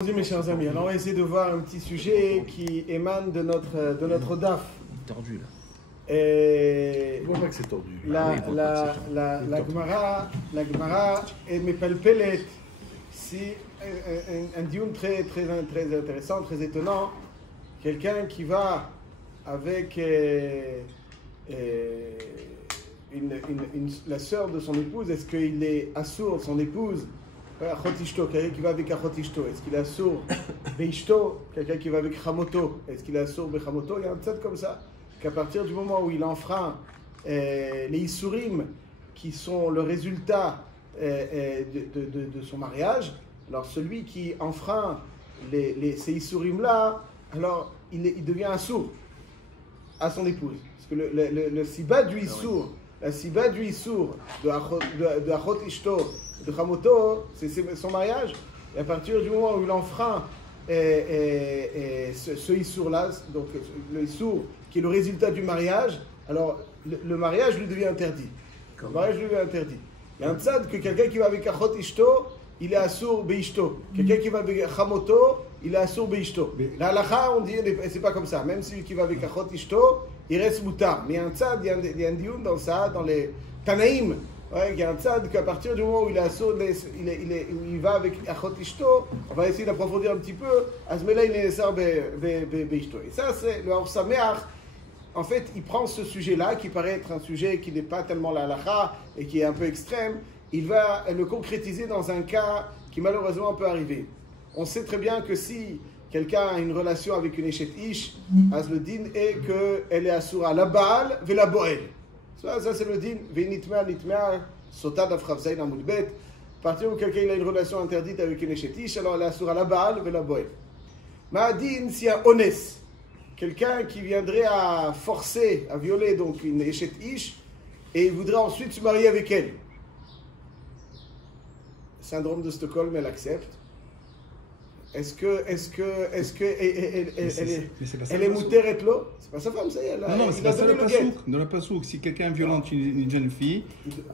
Bonjour mes chers amis, alors on va essayer de voir un petit sujet qui émane de notre DAF. Tordu là. Et Je vois pas que c'est tordu. la Gemara est mepelpelet, si un dioun très intéressant, très étonnant, quelqu'un qui va avec la sœur de son épouse, est-ce qu'il est assourd, son épouse? Quelqu'un qui va avec Achotishto, est-ce qu'il est assourd Beishto? Quelqu'un qui va avec Chamoto, est-ce qu'il est assourd Bechamoto? Il y a un tzad comme ça, qu'à partir du moment où il enfreint les Isurim, qui sont le résultat de son mariage, alors celui qui enfreint ces Isurim-là, alors il devient assourd à son épouse. Parce que le siba du Issour, la siba du Issour de Achotishto, de Chamoto, c'est son mariage. Et à partir du moment où il enfreint ce Issour-là, donc le Issour qui est le résultat du mariage, alors le mariage lui devient interdit. Le mariage lui devient interdit. Il y a un tzad que quelqu'un qui va avec Achot Ishto, il est assour Beishto. Quelqu'un qui va avec Chamoto, il est assour Beishto. La halakha, on dit, c'est pas comme ça. Même celui qui va avec Achot Ishto, il reste moutar. Mais il y a un tzad, il y a un dioun dans ça, dans les Tanaïm. Ouais, il y a un tzad qu'à partir du moment où il est assourd, il va avec Achot Ishto, on va essayer d'approfondir un petit peu. Azmela, il est assour Beishto. Et ça, c'est le Or Sameach. En fait, il prend ce sujet-là, qui paraît être un sujet qui n'est pas tellement la halakha et qui est un peu extrême, il va le concrétiser dans un cas qui malheureusement peut arriver. On sait très bien que si quelqu'un a une relation avec une Eshet Ish, as le din est qu'elle est assoura la Baal ve la Boel. Ça c'est le din, ve nitmea, sota d'afravzaïn amoudbet. À partir où quelqu'un il a une relation interdite avec une Eshet Ish, alors elle est assoura la Baal ve la Boel. Ma din, si un honest, quelqu'un qui viendrait à forcer, à violer donc une Eshet Ish, et il voudrait ensuite se marier avec elle. Syndrome de Stockholm, elle accepte. Est-ce que elle est mouteret lo? C'est pas sa femme, ça y est. Non, c'est pas ça le pasouk. Dans le pasouk, si quelqu'un violente une jeune fille,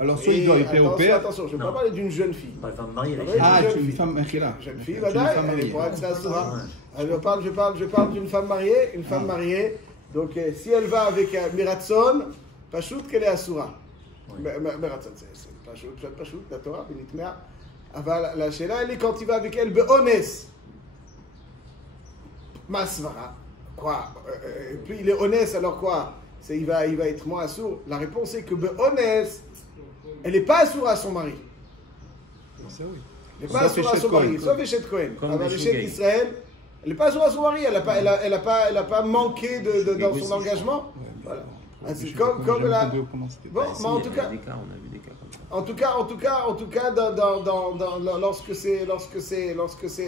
alors soit il doit y payer au père. Attention, je ne veux pas parler d'une jeune fille. Pas une femme mariée. Ah, une femme mariée. Jeune fille, voilà, elle pourra être assoura. Je parle d'une femme mariée, mariée. Donc, si elle va avec Miratson, Pachout, qu'elle est assoura. Miratson, c'est Pachout, la Torah, Benitmea. La Sheila, elle est quand il va avec elle, Be'ones. Masvara. Quoi puis il est honnête, alors quoi il va être moins assourd. La réponse est que Be'ones, elle n'est pas assourd à son mari. Ça oui. Elle n'est pas assourd à son mari, sauf Eshet Cohen. Alors l'Eshet d'Israël, elle n'est pas assourd à son mari, elle n'a pas manqué dans son engagement. Voilà. C'est comme la... Bon, mais en tout cas... En tout cas, lorsque c'est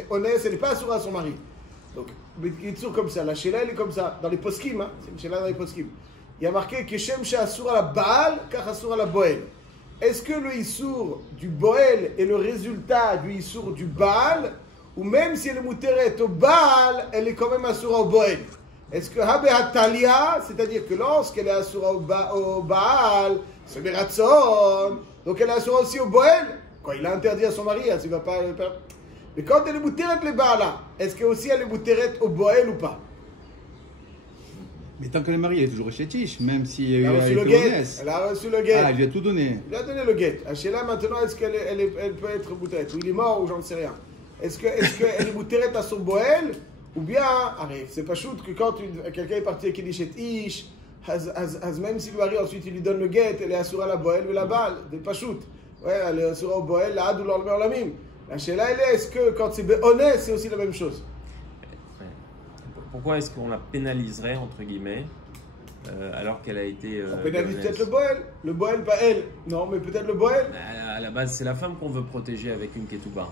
honnête, elle n'est pas assourée à son mari. Donc, il est toujours comme ça. La Sheila, elle est comme ça. Dans les poskim, hein, c'est une Sheila dans les poskim. Il y a marqué que Shem She'assour à la Baal, car assour à la Boel. Est-ce que le Issour du Boel est le résultat du Issour du Baal, ou même si elle est mouteret au Baal, elle est quand même assoura au Boel? Est-ce que Habe Hatalia, c'est-à-dire que lorsqu'elle est assoura au Baal, c'est Beratson, donc elle est assurée aussi au Boel. Quoi, il a interdit à son mari, il va pas le faire. Mais quand elle est mouteret le Baala, est-ce que aussi elle est mouteret au Boel ou pas? Mais tant qu'elle est mariée, elle est toujours chétiche, même si elle a reçu le guet. Elle a reçu le guet. Ah, il lui a tout donné. Il a donné le guet. Sheila, maintenant, est-ce qu'elle elle peut être mouteret? Ou il est mort, ou j'en sais rien. Est-ce qu'elle est mouteret à son Boel? Ou bien, c'est pas chouette que quand quelqu'un est parti avec Elishet Ish, même si le mari ensuite il lui donne le guet, elle est assurée à la Boel ou la balle, c'est pas shoot. Ouais, elle est assurée au Boel, la Had ou la Mim. La Sheila, elle est-ce que quand c'est honnête, c'est aussi la même chose? Pourquoi est-ce qu'on la pénaliserait, entre guillemets, alors qu'elle a été. On pénalise peut-être le Boel. Le Boel, pas elle. Non, mais peut-être le Boel. À la base, c'est la femme qu'on veut protéger avec une ketouba.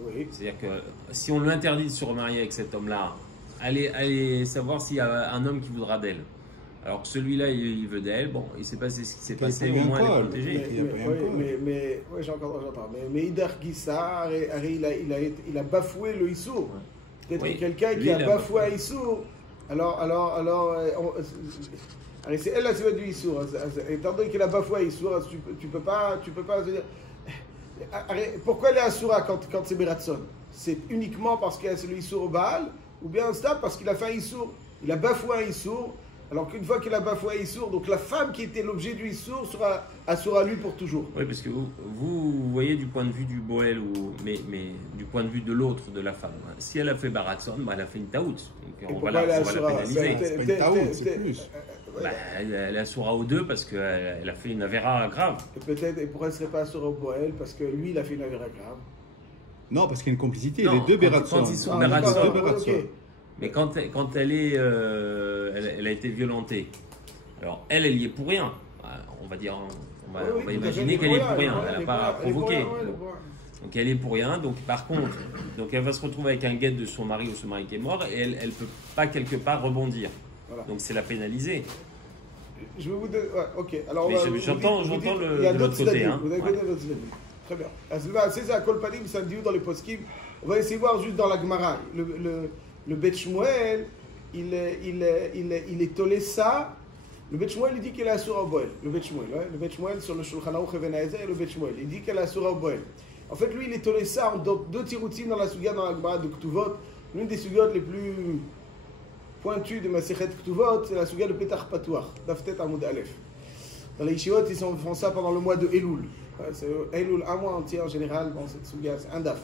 Oui. C'est-à-dire que si on lui interdit de se remarier avec cet homme-là, allez savoir s'il y a un homme qui voudra d'elle. Alors que celui-là, il veut d'elle, bon, il s'est passé ce qui s'est passé, au moins elle est protégée. Mais j'entends. Mais Idar Gissa, il a bafoué le Issour. Peut-être quelqu'un qui a bafoué un Issour. Alors, c'est elle la suite du Issour. Étant donné qu'il a bafoué un Issour, tu peux pas se dire. Pourquoi elle est assoura quand c'est Beratson? c'est uniquement parce qu'il y a celui Issour au Baal, ou bien stable parce qu'il a fait un Issour, il a bafoué un Issour, alors qu'une fois qu'il a bafoué un Issour, donc la femme qui était l'objet du Issour sera assour à lui pour toujours. Oui, parce que vous voyez du point de vue du Boel, mais du point de vue de l'autre, de la femme. Si elle a fait Baratson, elle a fait une taout. Donc on va la pénaliser. C'est pas une taout, c'est plus. Elle est assoura aux deux parce qu'elle a fait une avéra grave. Et pourquoi elle ne serait pas assoura au Boel? Parce que lui, il a fait une avéra grave. Non, parce qu'il y a une complicité. Les deux Baratson. Quand ils sont Baratson. Mais quand elle a été violentée, alors elle y est pour rien. On va dire, on va imaginer qu'elle est pour rien. Elle n'a pas provoqué. Donc elle est pour rien. Donc par contre, donc elle va se retrouver avec un guet de son mari ou son mari qui est mort et elle ne peut pas quelque part rebondir. Voilà. Donc c'est la pénaliser. Je vais vous donner. Ouais, ok. Alors j'entends de l'autre côté. Vous avez écouté l'autre côté. Très bien. C'est à Kolpanim, c'est un diou dans les poskim. On va essayer de voir juste dans la Gemara. Le Bet Shmuel, il est tolé ça. Le Bet Shmuel, il dit qu'il est assoura au Boel. Le Bet Shmuel, ouais. Le Bet Shmuel sur le Shulchan Aruch Even Haezer et le Bet Shmuel. Il dit qu'elle est assoura au Boel. En fait, lui, il est tolé ça en deux tiroutines dans la Suga, dans la Gemara de Ktuvot. L'une des Sugotes les plus pointues de Masechet Ktuvot, c'est la Suga de Petach Patuach, Daftet Amoud Aleph. Dans les Yeshivot, ils font ça pendant le mois de Elul. C'est Elul, un mois entier en général dans cette Suga, c'est un daf.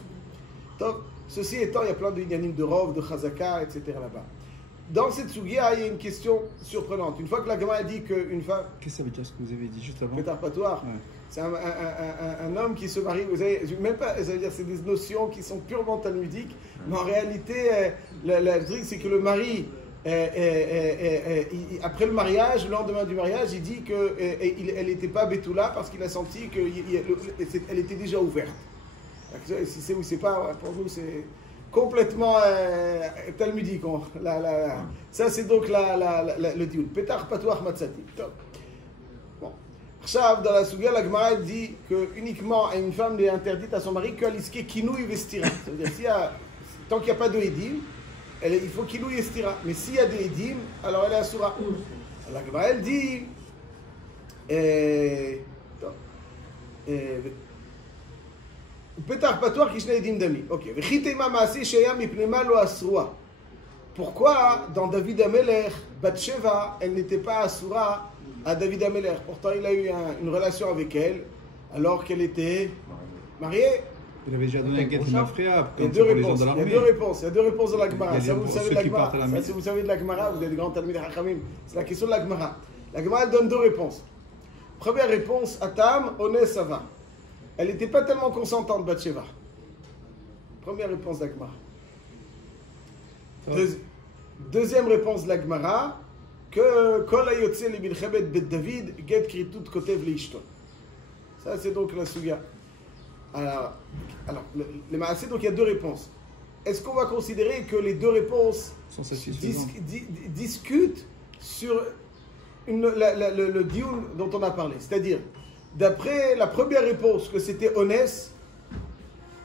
Donc, ceci étant, il y a plein de Inyanim de Rov, de Chazaka, etc. là-bas. Dans cette Sugia, il y a une question surprenante. Une fois que la Gemara a dit qu'une femme. Qu'est-ce que ça veut dire ce que vous avez dit juste avant? Pétard Patoir. Ouais. C'est un homme qui se marie. Vous savez, même pas. Ça veut dire, c'est des notions qui sont purement talmudiques. Mais en réalité, le truc, c'est que le mari. Après le mariage, le lendemain du mariage, il dit qu'elle n'était pas Betula parce qu'il a senti qu'elle était déjà ouverte. Si c'est ou c'est pas, pour nous, c'est complètement talmudique. Ça, c'est donc le dioul. Petar Patoach Matzati. Bon. Chav, dans la Suga, la Gemara dit que uniquement une femme est interdite à son mari qu'à l'iske kinouï vestira. C'est-à-dire, tant qu'il n'y a pas de Edim, il faut kinouï vestira. Mais s'il y a des Edim, alors elle est assoura. La Gemara, elle dit. Petar Patoach Kishne Edim Dami. Ok. Vechitema Maaseh Sheya Mipnema Lo Asroa. Pourquoi dans David Amelech, Bathsheba, elle n'était pas assoura à David Amelech? Pourtant, il a eu une relation avec elle alors qu'elle était mariée. Il avait déjà donné un guet de Mafria. Il y a deux réponses. Il y a deux réponses de la Gemara. Ça, vous savez de la Gemara. Ça, si vous savez de la Gemara, vous avez des grands Talmid Hachamim. C'est la question de la Gemara. La Gemara, elle donne deux réponses. Première réponse, Atam, Ones, ça va. Elle n'était pas tellement consentante, Bathsheba. Première réponse de la Gemara. Deuxième réponse de la Gemara, que Kol hayotze li milchemet bet David, get kritut kotev leishto. Ça, c'est donc la Suga. Alors les Maaseh, donc il y a deux réponses. Est-ce qu'on va considérer que les deux réponses discutent sur le dioul dont on a parlé? C'est-à-dire, d'après la première réponse, que c'était honnête,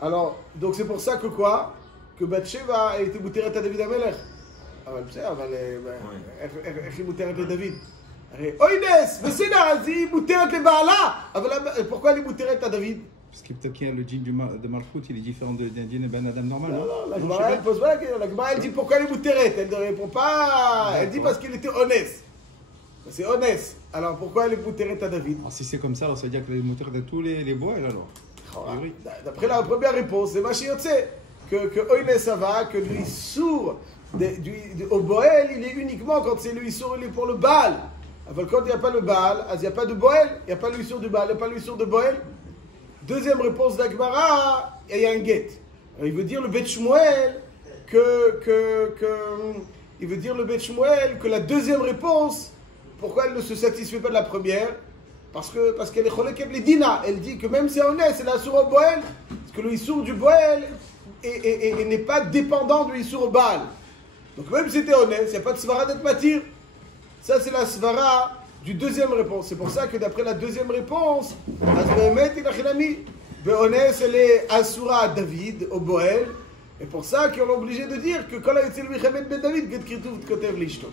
alors, donc c'est pour ça que quoi? Que Bathsheba a été mouteret à David Amelech. אבל בסדר, אבל איך היא מותרת לדוד? הרי אוינס, בסדר, אז היא מותרת לבעלה, אבל pourquoi elle est muteret à David? Parce que peut-être qu'il y a le djinn de Malchut, il est différent d'un djinn Ben Adam normal. Non, la Gemara, elle pose pas la question. La Gemara, elle dit pourquoi elle est muteret. Elle ne répond pas. Elle dit parce qu'il était honnête. C'est honnête. Alors pourquoi elle est muteret à David? Si c'est comme ça, alors ça veut dire qu'elle est muteret de tous les bois, alors. D'après la première réponse, c'est Mashiach que Oine ça va, que lui sourd au Boel, il est uniquement quand c'est lui sourd, il est pour le Baal. Alors quand il n'y a pas le Baal, il n'y a pas de Boel, il n'y a pas lui sourd du Baal, il n'y a pas lui sourd de Boel. Deuxième réponse d'Agmara, il y a un get. Il veut dire le Bet Shmuel il veut dire le Bet Shmuel que la deuxième réponse, pourquoi elle ne se satisfait pas de la première? Parce qu'elle est cholekeb les dina. Elle dit que même si c'est honnête, c'est la sourd au Boel, parce que le issour du Boel et n'est pas dépendant du issour au Baal. Donc même si c'était honnête, il n'y a pas de svara d'être matir. Ça c'est la svara du deuxième réponse. C'est pour ça que d'après la deuxième réponse, Azbehemet il a chinami. Be'honest elle est asura à David au Boel. Et pour ça qu'on est obligé de dire que quand il y a eu Milchemet ben David, get kirtuv kotev lishto.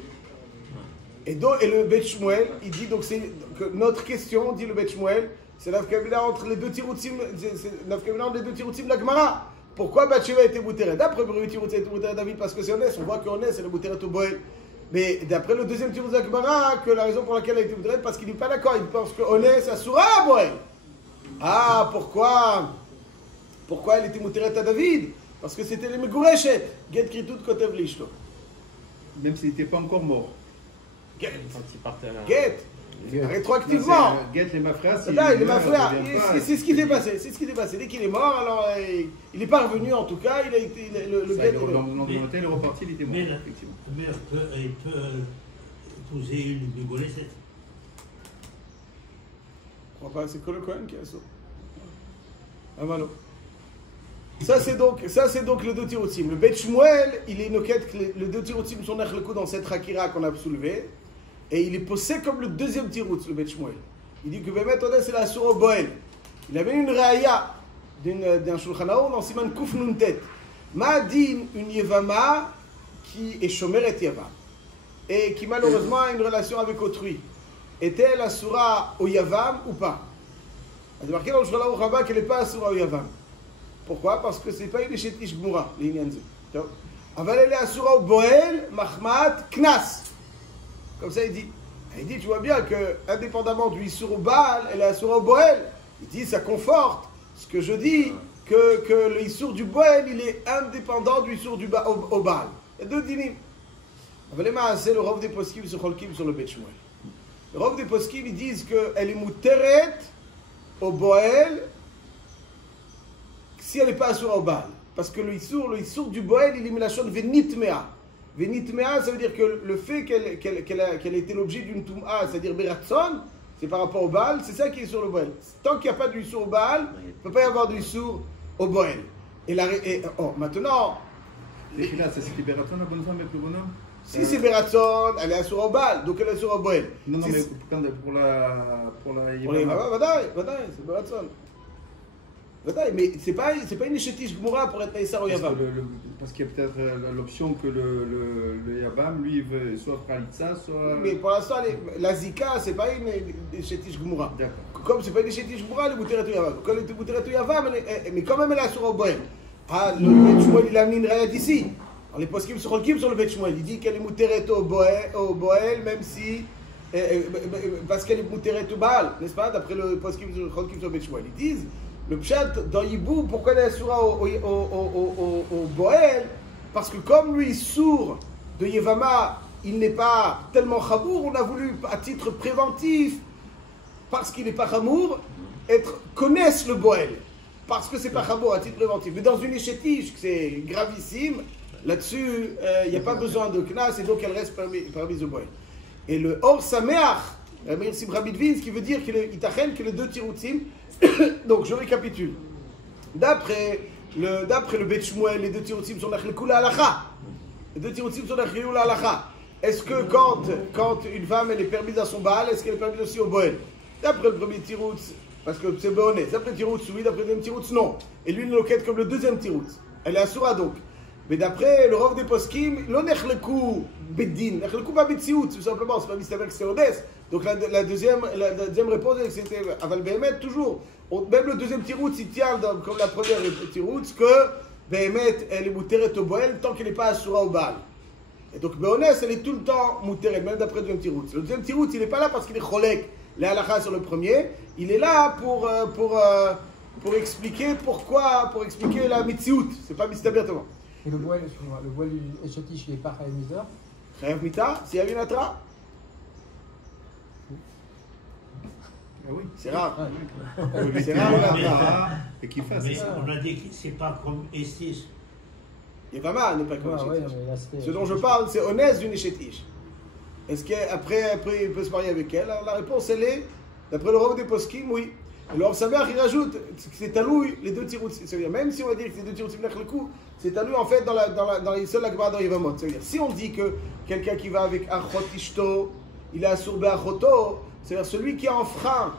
Et le Bet Shmuel, il dit donc c'est notre question, dit le Bet Shmuel, c'est l'afkamina entre les deux tiroutim, c'est l'afkamina entre les deux tiroutim de la Gemara. pourquoi Bathsheba était mouteret? D'après le premier tirout, c'était mouteret David parce que c'est honnête, on voit que honnête, c'est le mouteret au Boël. Mais d'après le deuxième tirout d'Akbara, que la raison pour laquelle elle a été mouteret, parce qu'il n'est pas d'accord, il pense que honnête, ça soura à Boël. Ah, pourquoi elle était mouteret à David? Parce que c'était les Megourechet. Get Kritout Kotev Lishto. Même s'il n'était pas encore mort. Get. Get. Rétroactivement. Get les mafras. Les mafras. C'est ce qui s'est passé. C'est ce qui s'est passé. Dès qu'il est mort, alors il n'est pas revenu en tout cas. Il a été le get. Il est reparti, il était mort. Effectivement. Mais il peut épouser une Megourechet. Je crois pas. C'est que le Cohen qui a ça. Ah malo. Ça c'est donc le deux tiroutim. Le Bet Shmuel, il est une quête que les deux tiroutim sont le coup dans cette rakira qu'on a soulevé. Et il est posé comme le deuxième tirout, le Bet Shmuel. Il dit que Bémet Odeh c'est la sourate Boël. Il avait une raya d'un Shulchan Aruch dans Siman Kuf Nun Tet. Ma'adin une Yevama qui est Shomeret Yavam. Et qui malheureusement a une relation avec autrui. Était la sourate au Yavam ou pas? Il a marqué dans le Shulchan Aruch Rabbah qu'elle n'est pas la sourate au Yavam. Pourquoi? Parce que ce n'est pas une échetish gmoura, l'inyanzu. Aval elle est asura au Boël, Mahmat, Knas. Comme ça il dit. Il dit, tu vois bien que, indépendamment du Issour au Baal, elle est asura au Boël. Il dit, ça conforte ce que je dis, que le Issour du Boël, il est indépendant du Issour au Baal. Il y a deux dinim. Aval c'est le Rov des Poskim sur Cholkim sur le Bet Shmuel. Le Rov des Poskim, ils disent qu'elle est mouteret au Boël, si elle n'est pas asura au Baal. Parce que le Issour du Boël, il est milachon venitmea. Venitmea, ça veut dire que le fait qu'elle a été l'objet d'une toum'a, c'est-à-dire Beratson, c'est par rapport au Baal, c'est ça qui est sur le Boël. Tant qu'il n'y a pas d'Issour au Baal, il ne peut pas y avoir d'Issour au Boël. Maintenant... Les filles, ça c'était Beratson, la bonne femme avec le bonhomme? Si c'est Beratson, elle est asura au Baal, donc elle est asura au Boël. Non, si mais pour la Vadaï, c'est Beratson. Mais c'est pas une échetish gmoura pour être Naïsar au Yavam. Parce qu'il y a peut-être l'option que le Yavam, lui, veut soit Khalitsa, soit... Mais pour l'instant, la Zika, c'est pas une échetish gmoura. Comme c'est pas une échetish gmoura, le Bouteret au Yavam. Quand le Bouteret au Yavam, mais quand même elle est sur au Boël. Ah, le Bet Shmuel, il a amené une raya d'ici. Alors les poskim sur le Bet Shmuel, il dit qu'elle est Bouteret au Boël, même si... parce qu'elle est Bouteret au Baal, n'est-ce pas? D'après le poskim sur le Bet Shmuel, ils disent... Le pshat dans Yibou, pourquoi il est asura au Boël? Parce que comme lui, sourd de Yevama, il n'est pas tellement chamour, on a voulu, à titre préventif, parce qu'il n'est pas chamour, connaissent le Boël. Parce que c'est pas chamour, à titre préventif. Mais dans une échetiche, c'est gravissime, là-dessus, il n'y a pas besoin de knas, et donc elle reste permise au Boël. Et le Or Sameach, Meir Simcha Bidvin, ce qui veut dire qu'il que les deux tiroutim. Donc je récapitule. D'après le Bet Shmuel, les deux tiroutim sont nachlekou la halacha. Les deux tiroutim sont nachlekou la halacha. Est-ce que quand une femme elle est permise à son Baal, est-ce qu'elle est permise aussi au Boël? D'après le premier tirout, parce que c'est béoné. D'après le tirout, oui. D'après le deuxième tirout, non. Et lui, il le quête comme le deuxième tirout. Elle est asura donc. Mais d'après le Rov des Poskim, lo nechlekou beddin, nechlekou pas betsiout, tout simplement. C'est pas mistaber que c'est Odès. Donc la deuxième réponse, c'était Aval Behemet, toujours. Même le deuxième tirout, il tient comme la première tirout, que Behemet, elle est mouteret au Boël tant qu'elle n'est pas asura au Baal. Et donc Béonès, elle est tout le temps mouteret, même d'après le deuxième tirout. Le deuxième tirout, il n'est pas là parce qu'il est cholek, les halakha sur le premier. Il est là pour expliquer pourquoi, pour expliquer la mitsiout. C'est pas mistaber. Et le Boël, excusez-moi, le Boël du Eshetish, il n'est pas Chayav Mita? Chayav Mita, s'il y a une atra? Ah oui. C'est rare. Ouais. C'est rare une atra. Et qu'il fasse Mais ça. on a dit que c'est pas comme Estis. Il est pas mal, n'est pas comme Ouais, Eshetish. Ce dont je parle, c'est honnête d'une Eshetish. Est-ce qu'après il peut se marier avec elle? Alors la réponse, elle est, d'après le Rov des Poskim, oui. Alors Sameach, il rajoute que c'est talouille les deux tirout. C'est-à-dire, même si on va dire que c'est deux tirout le coup, c'est talouille en fait dans les seuls akbar dans Yevamot. C'est-à-dire, si on dit que quelqu'un qui va avec Achot Ishto, il est assour be'achoto, c'est-à-dire celui qui enfreint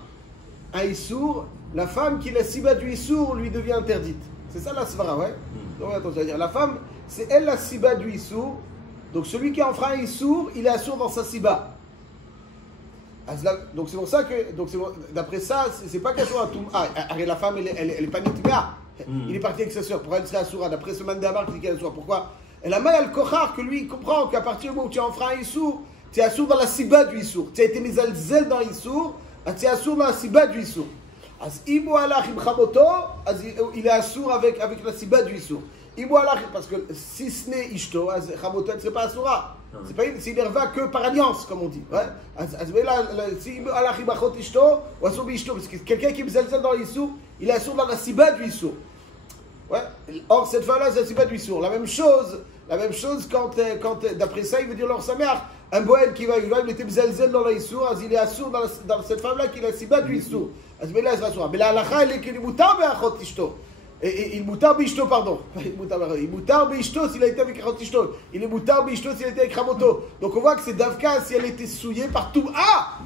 un Issour, la femme qui est la siba du Issour lui devient interdite. C'est ça la svara, ouais? Donc attention, c'est-à-dire, la femme, c'est elle la siba du Issour, donc celui qui enfreint un Issour, il est assour dans sa siba. Donc c'est pour ça que, d'après ça, c'est pas quelque chose à tout. La femme, elle est pas nitmea. Il est parti avec sa soeur. Pourquoi elle serait assoura? D'après ce man d'Amar qui dit qu'elle est assoura. Pourquoi? Elle a mal à le kochar, que lui, il comprend qu'à partir du moment où tu es en frein un Issour, tu es assour dans la siba du Issour. Tu as été mis à zel dans Issour, tu es assour dans la siba du Issour. Il est assour avec la siba du Issour. Parce que si ce n'est Ishto, Chamoto, elle ne serait pas assoura. C'est nerva que par alliance, comme on dit. Si parce que quelqu'un qui est zel dans l'Issour, il est assour dans la siba du Issour. Ouais. Or, cette femme-là, c'est pas du sourd. La même chose quand d'après ça, il veut dire leur sa mère, un boël qui va, il était bzelzel dans l'issour, il est assour dans cette femme-là qui est la siba du issour. Mais là, mais la halakha, elle est qu'il est moutar be'achot ishto. Et il moutar be'ishto, pardon. Il moutar be'ishto s'il a été avec achot ishto. Il est moutar be'ishto s'il a été avec ramoto. Donc on voit que c'est davka si elle était souillée par Toum'a.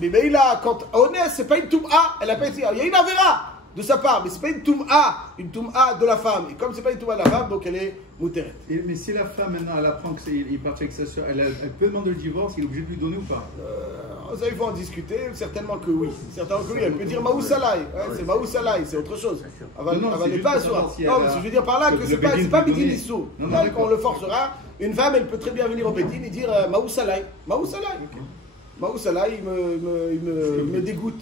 Mais là, quand honnête, c'est pas une Toum'a, elle a pas été. Il y a une avera de sa part, mais c'est pas une Toum'a de la femme. Et comme c'est pas une Toum'a de la femme, donc elle est mouteret. Mais si la femme maintenant elle apprend qu'il est parti avec sa soeur, elle peut demander le divorce, il est obligé de lui donner ou pas? Ça, il faut en discuter, certainement que oui. Certainement que oui. Elle peut dire Maou Salai, c'est Maou Salai, c'est autre chose. Elle n'est pas assoura. Non, mais je veux dire par là que c'est pas Bidin Issou. Là, quand on le forcera, une femme, elle peut très bien venir au Bédine et dire Maou Salai. Maou Salai. Maou Salai, il me dégoûte.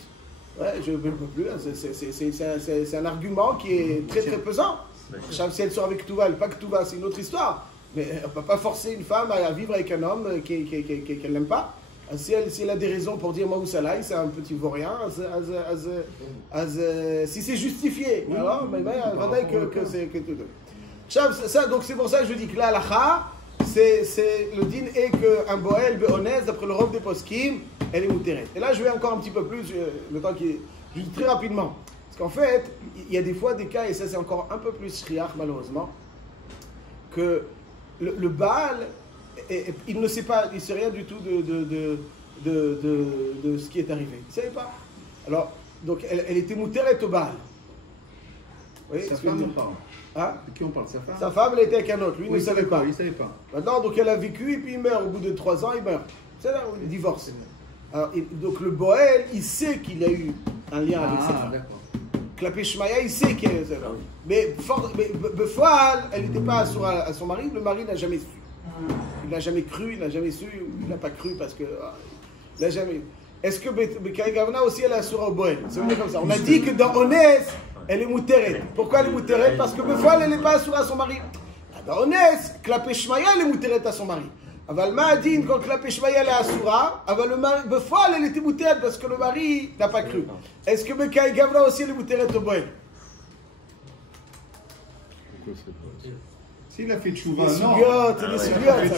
Ouais, je ne peux plus. C'est un argument qui est très très pesant. Si elle sort avec Touva, pas que Touva, c'est une autre histoire. Mais on ne peut pas forcer une femme à vivre avec un homme qu'elle n'aime pas. Si elle a des raisons pour dire Maou Salai, c'est un petit vaurien. Si c'est justifié, alors, mais que c'est ça. Donc c'est pour ça que je dis que la halakha, c'est le din est qu'un boël béonès, d'après le robe des poskim, elle est mouteret. Et là, je vais encore un petit peu plus, le temps qui est. Je dis très rapidement. Parce qu'en fait, il y a des fois des cas, et ça c'est encore un peu plus shriach, malheureusement, que le Baal, il ne sait pas, il ne sait rien du tout de ce qui est arrivé. Il ne savait pas. Alors, donc, elle était mouteret au Baal. Oui, sa femme, on parle. Hein? De qui on parle? Sa femme? Sa femme, elle était avec un autre. Lui, il ne savait pas. Il ne savait pas. Maintenant, donc, elle a vécu, et puis il meurt. Au bout de 3 ans, il meurt. C'est là où il divorce. Alors, donc, le Boël, il sait qu'il a eu un lien avec cette femme. Klapé Shmaya, il sait qu'il y a eu un. Mais Befoual, elle n'était pas à son mari. Le mari n'a jamais su. Il n'a jamais cru, il n'a jamais su. Il n'a pas cru parce que. Il n'a jamais. Est-ce que Bekaï Gavna aussi, elle est assurée au Boël? C'est comme ça. On a dit que dans Onès, elle est mouteret. Pourquoi elle est mouteret? Parce que Befoual, elle n'est pas assurée à son mari. Dans Onès, Klapé Shmaya, elle est mouteret à son mari. Aval Ma'adin, quand Klapé Shmaya, elle est assurée, Aval le mari, Befoual, elle était mouteret parce que le mari n'a pas cru. Est-ce que Bekaï Gavna aussi, elle est mouteret au Boël? S'il a fait tchouva, non. C'est des sugiotes.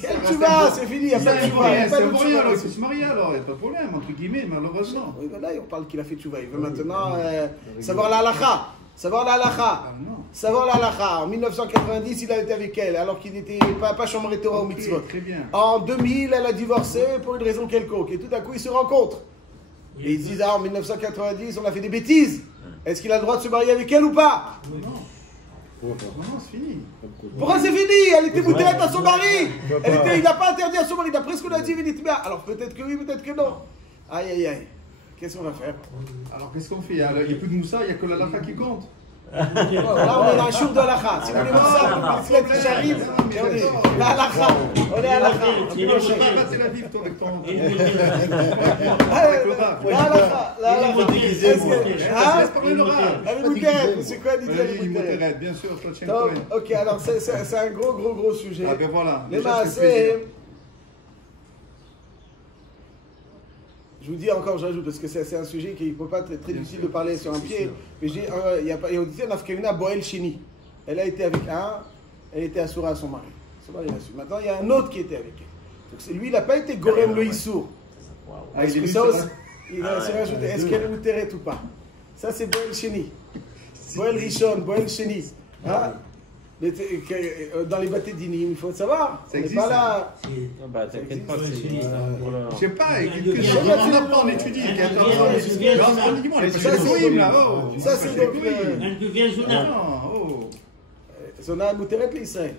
Quel tchouva? C'est fini, il n'y a pas de tchouva. C'est bon, alors il faut se marier, alors il n'y a pas de problème, entre guillemets, malheureusement. Oui, là, on parle qu'il a fait tchouva. Il veut maintenant savoir la halakha. Savoir la halakha. Savoir la halakha. En 1990, il a été avec elle, alors qu'il n'était pas chambré Torah au mitzvot. Très bien. En 2000, elle a divorcé pour une raison quelconque. Et tout à coup, ils se rencontrent. Et ils se disent, en 1990, on a fait des bêtises. Est-ce qu'il a le droit de se marier avec elle ou pas? Non, c'est fini. Pourquoi c'est fini? Elle était mouteret à son mari. Il n'a pas interdit à son mari. D'après ce qu'on a dit, alors peut-être que oui, peut-être que non. Aïe, aïe, aïe. Qu'est-ce qu'on va faire? Alors qu'est-ce qu'on fait? Il n'y a plus de Moussa, il n'y a que la halakha qui compte. Là, on est dans un jour de halakha. Si vous voulez voir ça, j'arrive. La halakha. On est à halakha. Tu ne peux pas passer la vie, toi, avec ton. La halakha. La halakha. Laisse parler le rap. Elle est mouteret. C'est quoi l'idée? Elle est mouteret. Bien sûr, ok, alors c'est un gros sujet. Ah ben voilà. Les maasés. Je vous dis encore, j'ajoute, parce que c'est un sujet qui ne peut pas être très difficile de parler sur un pied. Mais je dis, il y a une Afkaina Boël Sheni. Elle a été avec elle était assurée à son mari. Son mari l'a su. Maintenant, il y a un autre qui était avec elle. Donc lui, il n'a pas été Gorem le Issour. Est-ce que ça aussi, il a rajouté, est-ce qu'elle est mouteret ou pas? Ça, c'est Boël Sheni. Boël Rishon, Boël Sheni. Dans les bâtés d'Inim, il faut savoir. Ça existe. Pas là. T'inquiète pas, je sais pas, on apprend, on étudie. Ça, c'est donc. Elle devient Zona. Zona Mouteret l'Israël.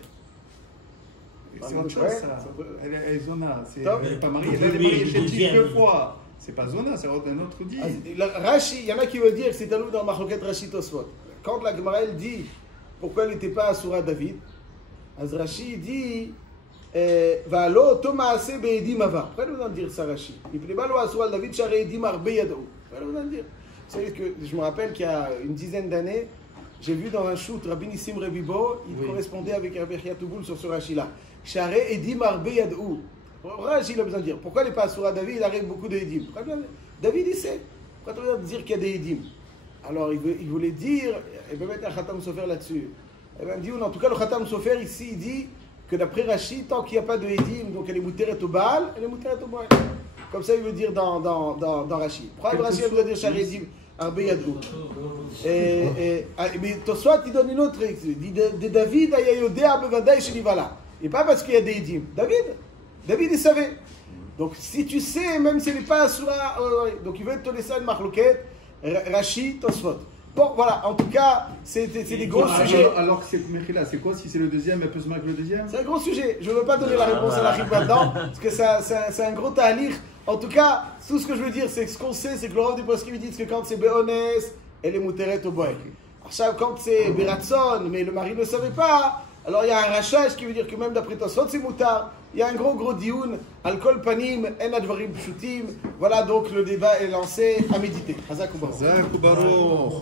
C'est autre chose, ça. Elle est Zona. Elle n'est pas mariée. Elle est mariée chez Tiff 2 fois. C'est pas Zona, c'est un autre dit. Rashi, il y en a qui veulent dire que c'est à nous dans Machoket Rashi Tosfot. quand la Gemara elle dit pourquoi elle n'était pas Asura David, אז Rashi dit והלא אותו מעשה בעדים עבר. Pourquoi elle nous dire ça Rashi? מפני מה לא אסור על דוד שהרי עדים הרבה ידעו. Pourquoi elle nous dire? Vous savez que je me rappelle qu'il y a une dizaine d'années, j'ai vu dans un shoot Rabbi Nissim Rebibo, il correspondait avec Rabbi Chiatouboul sur ce Rashi-là. Charé Edim Arbe Yadou. Rashi, il a besoin de dire. Pourquoi il n'est pas Asura David? Il arrive beaucoup de Edim. David, il sait. Pourquoi tu veux dire qu'il y a des Edim? Alors, il voulait dire, il peut mettre un Khatam Sofer là-dessus. Il dit, en tout cas, le Khatam Sofer ici, il dit que d'après Rashi, tant qu'il n'y a pas de Edim, donc elle est mouteret au Baal, elle est mouteret au Baal. Comme ça, il veut dire dans Rashi. Pourquoi Rashi, il veut dire Charé Edim Arbe Yadou? Mais Tosfot, il donne une autre. Il dit de David, il y a Yodéa Bevadaï Shenivala. Et pas parce qu'il y a des Edim. David, il savait. Donc, si tu sais, même s'il n'est pas Asura, donc il veut te laisser une marloquette, Rashi, Tosfot. Bon, voilà, en tout cas, c'est des gros sujets. Alors que c'est Mechila, c'est quoi si c'est le deuxième, elle peut se mettre le deuxième? C'est un gros sujet. Je ne veux pas donner la réponse à la Rive maintenant, parce que c'est un gros talir. En tout cas, tout ce que je veux dire, c'est que ce qu'on sait, c'est que le Rav du Poskim dit que quand c'est Béonès, elle est mouteret au boy. Alors, quand c'est Beratson, mais le mari ne savait pas, alors il y a un rachage qui veut dire que même d'après Tosfot, c'est moutard. Il y a un gros dioun, alcool panim, en advarim pshutim. Voilà, donc le débat est lancé à méditer. Hazak ou Baruch.